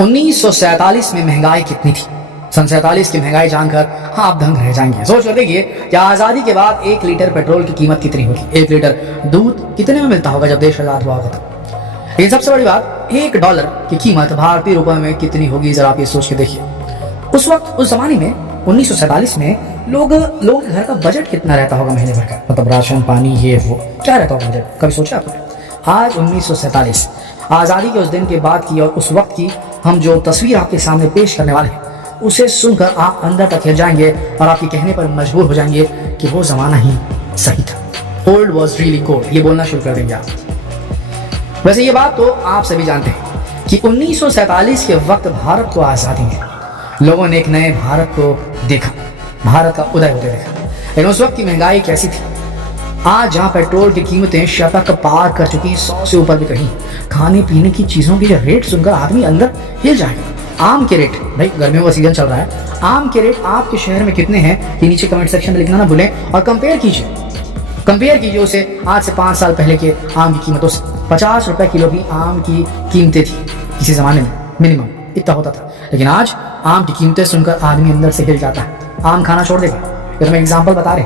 1947 में महंगाई कितनी थी? सन 47 की महंगाई जानकर आप दंग रह जाएंगे। सोच कर देखिए कि आज़ादी के बाद 1 लीटर पेट्रोल की कीमत कितनी होगी, 1 लीटर दूध कितने में मिलता होगा जब देश आज़ाद हुआ होगा। लेकिन सबसे बड़ी बात, $1 की कीमत भारतीय रुपए में कितनी होगी, जरा आप ये सोच के देखिए। उस वक्त, उस जमाने में 1947 में लोगों के घर का बजट कितना रहता होगा महीने भर का, मतलब राशन पानी ये वो क्या रहता होगा बजट, कभी सोचा आपने? आज 1947 आज़ादी के उस दिन के बाद की और उस वक्त की हम जो तस्वीर आपके सामने पेश करने वाले हैं, उसे सुनकर आप अंदर तक हिल जाएंगे और आपके कहने पर मजबूर हो जाएंगे कि वो जमाना ही सही था। ओल्ड वॉज रियली गोल्ड, ये बोलना शुरू कर देंगे आप। वैसे ये बात तो आप सभी जानते हैं कि 1947 के वक्त भारत को आज़ादी मिली, लोगों ने एक नए भारत को देखा, भारत का उदय होते देखा। लेकिन उस वक्त की महंगाई कैसी थी? आज जहाँ पेट्रोल की कीमतें शतक पार कर चुकी, 100 से ऊपर भी कहीं, खाने पीने की चीज़ों के रेट सुनकर आदमी अंदर हिल जाएगा। आम के रेट, भाई गर्मियों का सीजन चल रहा है, आम के रेट आपके शहर में कितने हैं ये नीचे कमेंट सेक्शन में लिखना ना भूलें और कंपेयर कीजिए उसे आज से 5 साल पहले के आम की कीमतों से। 50 रुपए किलो भी आम की कीमतें थी किसी ज़माने में, मिनिमम इतना होता था। लेकिन आज आम की कीमतें सुनकर आदमी अंदर से हिल जाता है, आम खाना छोड़ देगा। ये तो मैं एग्जाम्पल बता रहे,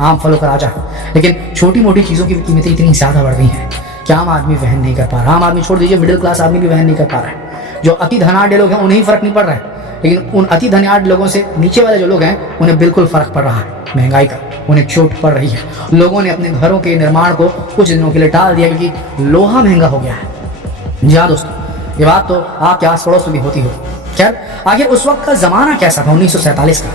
आम फलों का राजा है। लेकिन छोटी मोटी चीज़ों की कीमतें इतनी ज़्यादा बढ़ गई हैं कि आम आदमी वहन नहीं कर पा रहा। आम आदमी छोड़ दीजिए, मिडिल क्लास आदमी भी वहन नहीं कर पा रहा है। जो अति धनाढ़ लोग हैं उन्हें फर्क नहीं पड़ रहा है, लेकिन उन अति धनाढ़ लोगों से नीचे वाले जो लोग हैं उन्हें बिल्कुल फर्क पड़ रहा है महंगाई का, उन्हें चोट पड़ रही है। लोगों ने अपने घरों के निर्माण को कुछ दिनों के लिए टाल दिया क्योंकि लोहा महंगा हो गया है। जी हाँ दोस्तों, ये बात तो आपके आस पड़ोस में भी होती होगी। खैर, आखिर उस वक्त का जमाना कैसा था 1947 का,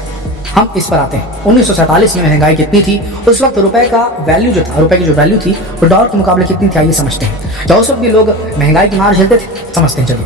हम इस पर आते हैं। 1947 में महंगाई कितनी थी? उस वक्त रुपए का वैल्यू जो था, रुपए की जो वैल्यू थी वो डॉलर के मुकाबले कितनी थी, आइए समझते हैं। क्या उस वक्त भी लोग महंगाई की मार झेलते थे? समझते हैं चलिए।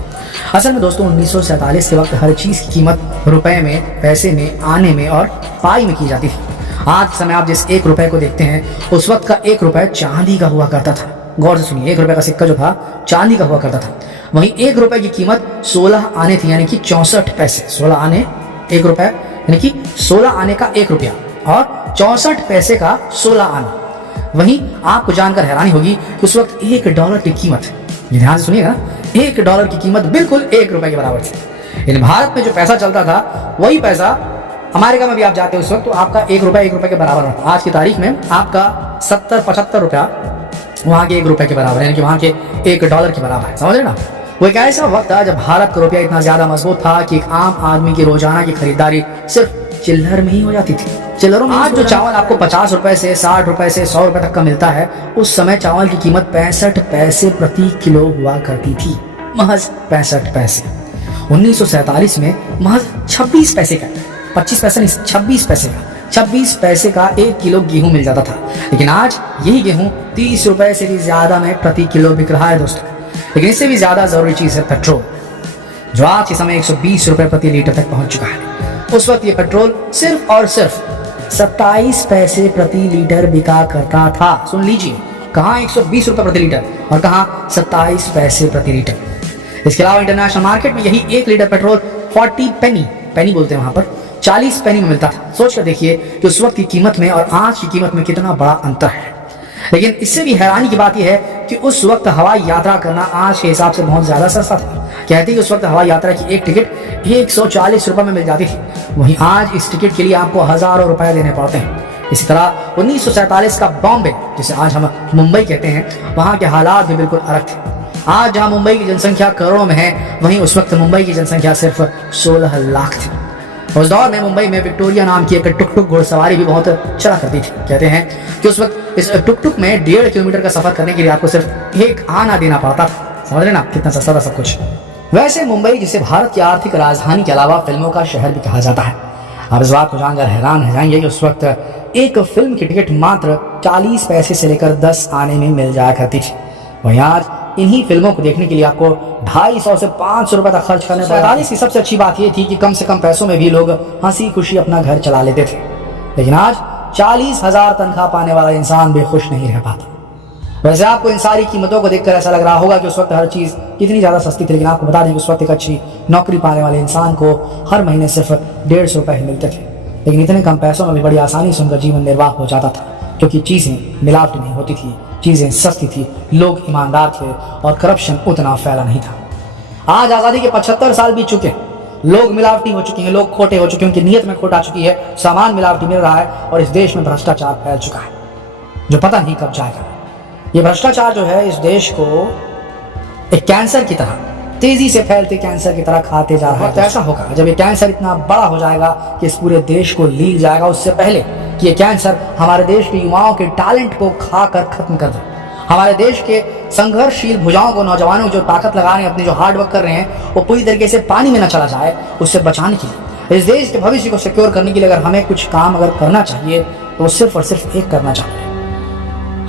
असल में दोस्तों 1947 के वक्त हर चीज़ की कीमत रुपए में, पैसे में, आने में और पाई में की जाती थी। आज के समय आप जिस 1 रुपए को देखते हैं, उस वक्त का 1 रुपए चांदी का हुआ करता था। गौर से सुनिए, 1 रुपए का सिक्का जो था चांदी का हुआ करता था। वहीं 1 रुपए की कीमत 16 आने थी, यानी कि 64 पैसे। 16 आने 1 रुपए, यानी कि 16 आने का 1 रुपया और 64 पैसे का 16 आना। वहीं आपको जानकर हैरानी होगी कि उस वक्त $1 की कीमत, ध्यान से सुनिएगा, $1 की कीमत बिल्कुल 1 रुपए के बराबर थी। इन भारत में जो पैसा चलता था वही पैसा अमेरिका में भी आप जाते हो उस वक्त तो आपका 1 रुपए के बराबर होता। आज की तारीख में आपका 70-75 रुपया वहाँ के 1 रुपए के बराबर है, यानी कि वहाँ के $1 के बराबर है। समझ रहे ना? वो एक ऐसा वक्त था जब भारत का रुपया इतना ज्यादा मजबूत था कि एक आम आदमी की रोजाना की खरीदारी सिर्फ चिल्लर में ही हो जाती थी। चिल्लरों में आज जो चावल आपको 50 रुपए से 60 रुपए से 100 रुपए तक का मिलता है, उस समय चावल की कीमत 65 पैसे प्रति किलो हुआ करती थी, महज 65 पैसे। 1947 में महज 26 पैसे का, 25 पैसे नहीं, 26 पैसे का 1 किलो गेहूं मिल जाता था। लेकिन आज यही गेहूं 30 रुपए से भी ज्यादा में प्रति किलो बिक रहा है दोस्तों। लेकिन इससे भी ज्यादा जरूरी चीज है पेट्रोल, जो आज के समय 120 रुपए प्रति लीटर तक पहुंच चुका है। उस वक्त ये पेट्रोल सिर्फ और सिर्फ 27 पैसे प्रति लीटर बिका करता था। सुन लीजिए, कहाँ 120 रुपए प्रति लीटर और कहाँ 27 पैसे प्रति लीटर। इसके अलावा इंटरनेशनल मार्केट में यही 1 लीटर पेट्रोल 40 पेनी बोलते हैं वहां पर, 40 पेनी में मिलता था। सोच कर देखिए कि उस वक्त की कीमत में और आज की कीमत में कितना बड़ा अंतर है। लेकिन इससे भी हैरानी की बात यह है कि उस वक्त हवाई यात्रा करना आज के हिसाब से बहुत ज्यादा सस्ता था। कहते हैं कि उस वक्त हवाई यात्रा की एक टिकट 140 रुपए में मिल जाती थी, वहीं आज इस टिकट के लिए आपको हजारों रुपए देने पड़ते हैं। इसी तरह 1947 का बॉम्बे, जिसे आज हम मुंबई कहते हैं, वहां के हालात भी बिल्कुल अलग थे। आज जहां मुंबई की जनसंख्या करोड़ों में है, वहीं उस वक्त मुंबई की जनसंख्या सिर्फ 16 लाख थी। उस दौर में मुंबई में विक्टोरिया नाम की एक टुक घुड़सवारी भी बहुत चला करती थी। कहते हैं कि उस वक्त इस टुक में 1.5 किलोमीटर का सफर करने के लिए आपको सिर्फ 1 आना देना पड़ता था। समझ रहे ना कितना सस्ता था सब कुछ। वैसे मुंबई, जिसे भारत की आर्थिक राजधानी के अलावा फिल्मों का शहर भी कहा जाता है, आप इस बात को जानकर हैरान रह जाएंगे कि उस वक्त एक फिल्म की टिकट मात्र 40 पैसे से लेकर 10 आने में मिल जाया करती थी। वहीं आज इन्हीं फिल्मों को देखने के लिए आपको 250 से 500 रुपए तक खर्च करने पड़ता है। इसकी सबसे अच्छी बात यह थी कि कम से कम पैसों में भी लोग हंसी खुशी अपना घर चला लेते थे। लेकिन आज 40,000 तनख्वाह पाने वाला इंसान भी खुश नहीं रह पाता। वैसे आपको इन सारी कीमतों को देखकर ऐसा लग रहा होगा कि उस वक्त हर चीज कितनी ज्यादा सस्ती थी, लेकिन आपको बता दें कि उस वक्त एक अच्छी नौकरी पाने वाले इंसान को हर महीने सिर्फ 150 रुपए मिलते थे। लेकिन इतने कम पैसों में भी बड़ी आसानी से उनका जीवन निर्वाह हो जाता था, क्योंकि चीजें मिलावटी नहीं होती थी, चीजें सस्ती थी, लोग ईमानदार थे और करप्शन उतना फैला नहीं था। आज आज़ादी के 75 साल बीत चुके हैं, लोग मिलावटी हो चुके हैं, लोग खोटे हो चुके हैं, उनकी नीयत में खोट आ चुकी है, सामान मिलावटी मिल रहा है और इस देश में भ्रष्टाचार फैल चुका है जो पता नहीं कब जाएगा। ये भ्रष्टाचार जो है इस देश को एक कैंसर की तरह, तेजी से फैलते कैंसर की तरह खाते जा रहा है। तो ऐसा होगा जब ये कैंसर इतना बड़ा हो जाएगा कि इस पूरे देश को लील जाएगा, उससे पहले कि ये कैंसर हमारे देश के युवाओं के टैलेंट को खाकर खत्म कर दे, हमारे देश के संघर्षशील भुजाओं को, नौजवानों को जो ताकत लगा रहे हैं, अपनी जो हार्ड वर्क कर रहे हैं, वो पूरी तरीके से पानी में न चला जाए, उससे बचाने के लिए, इस देश के भविष्य को सिक्योर करने के लिए अगर हमें कुछ काम अगर करना चाहिए तो सिर्फ और सिर्फ एक करना चाहिए,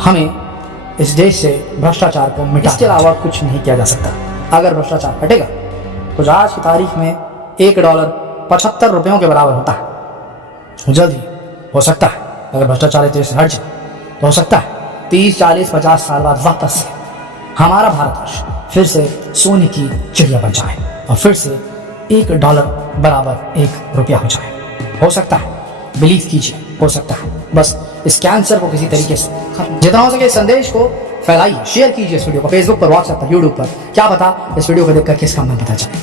हमें इस देश से भ्रष्टाचार को मिटा, इसके अलावा कुछ नहीं किया जा सकता। अगर भ्रष्टाचार हटेगा तो आज की तारीख में $1 75 रुपयों के बराबर होता है। जल्द ही हो सकता है अगर भ्रष्टाचार इस देश से हट जाए तो हो सकता है 30, 40, 50 साल बाद वापस से हमारा भारतवर्ष फिर से सोने की चिड़िया बन जाए और फिर से $1 बराबर ₹1 हो जाए। हो सकता है, बिलीव कीजिए, हो सकता है। बस इस कैंसर को किसी तरीके से जितना हो सके इस संदेश को फैलाइए, शेयर कीजिए इस वीडियो को फेसबुक पर, व्हाट्सएप पर, यूट्यूब पर। क्या पता इस वीडियो को देखकर किसका मन पता चले।